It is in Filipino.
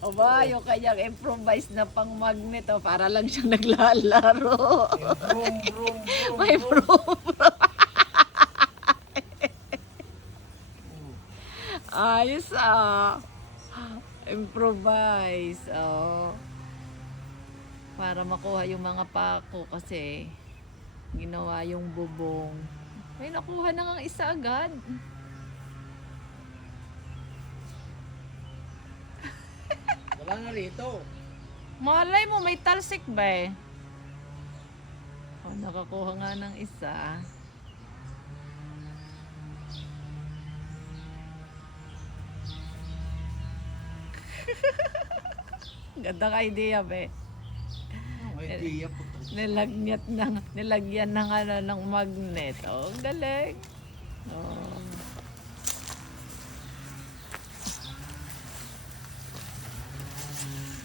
Aba, yung kanyang improvise na pang magnet, oh, para lang siyang naglalaro. Brum, brum, brum, May brum. pro. Ayos ah. Improvise. Oh. Para makuha yung mga pako kasi ginawa yung bubong. May nakuha na nga isa agad. Wala na rito. Malay mo, may talsik ba eh? Oh, nakakuha nga ng isa. Gandang idea, be. May idea po. Nilagyan ng ano ng magnet. Oh, galing. Oh.